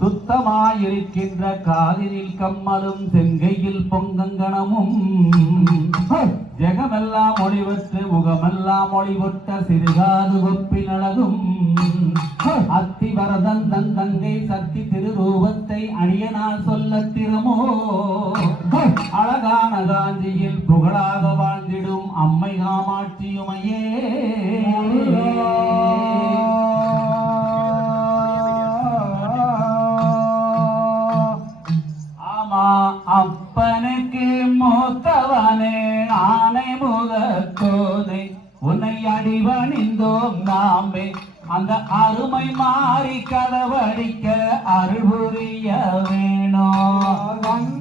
சுத்தமாயிருக்கின்ற காதினில் கம்மலும் செங்கையில் பொங்கங்கணமும் ஜெகமெல்லாம் ஒளிவற்று முகமெல்லாம் ஒளிவொட்ட சிறுகாது ஒப்பின் அழகும் அத்தி வரதன் தன் தங்கை சக்தி திருரூபத்தை அணியனால் சொல்ல திறமோ கதவடிக்க அருள் புரிய வேணும்.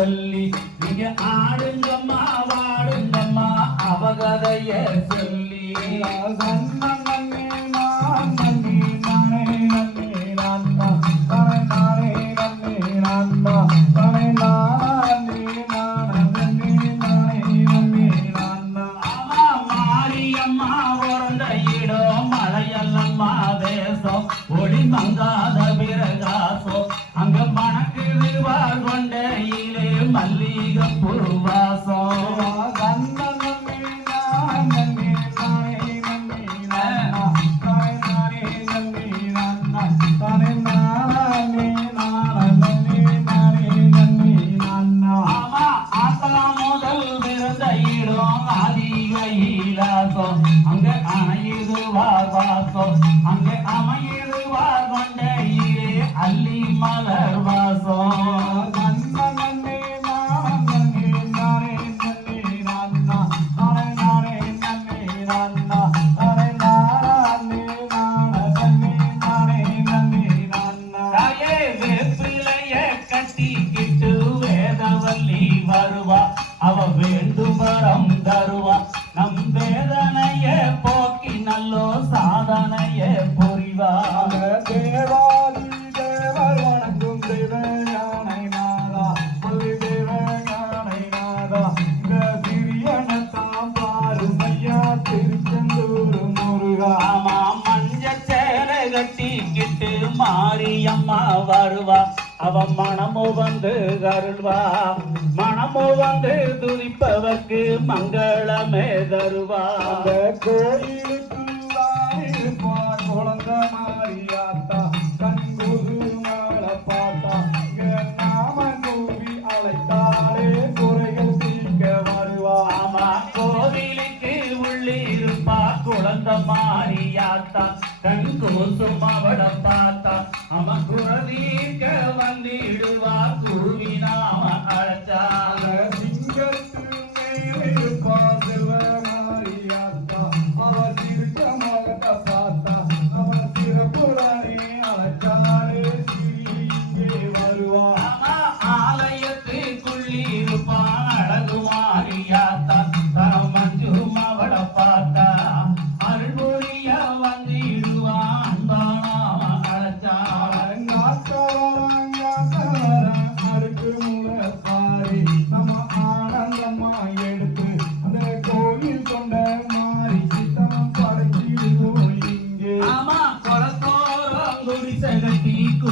சொல்லி நீங்க ஆடுங்கம்மா வாடுங்கம்மா அவகதைய மல்லிகை பூவாசம் தருவா அவ வேண்டும் வரம் தருவா. நம் வேதனைய போக்கி நல்லோ சாதனைய புரிவா. தேவாதி தேவர் வணங்கும் தேவயானை நாதா பள்ளி தேவயானை நாதா இந்த சிறியனத்தாம் பாரும் ஐயா திருச்செந்தூர் முருகா ஆமா மஞ்ச சேலை கட்டிக்கிட்டு மாரியம்மா வருவா. அவ மனமு வந்து அருள்வா. மனமோ வந்து துதிப்பவர்க்கு மங்களமே தருவா கோயிலுக்கு குழந்த மாரியாத்தா கண் கொசு மழை பார்த்தா நாம கூவி அழைத்தாலே குறைகள் தீர்க்க வருவா ஆமா கோவிலுக்கு உள்ளிருப்பா குழந்த மாரியாத்தா கண் கூசும் அவட பார்த்தா அவ குரதீர்க்க வந்திடுவா கூவி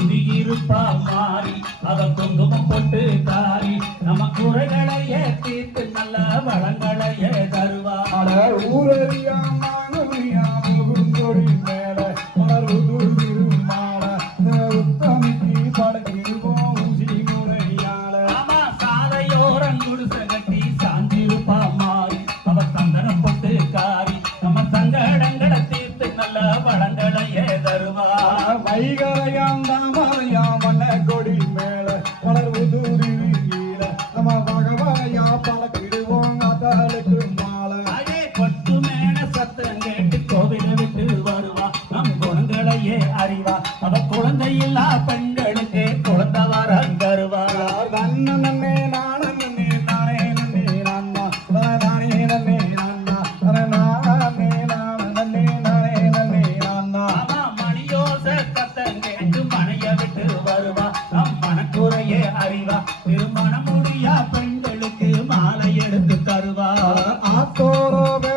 குடியிருப்பா மாறி அதை குங்குமம் போட்டு தாரி நம்ம குறைகளையே தீர்த்து நல்ல வளங்களையே தருவார். ஊரறியாமா Oh.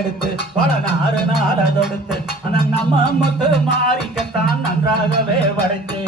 எடுத்து பல நாறு நாள் நாளதொடுத்து அந்த நம்ம முத்து மாறிக்கத்தான் நன்றாகவே வரைத்து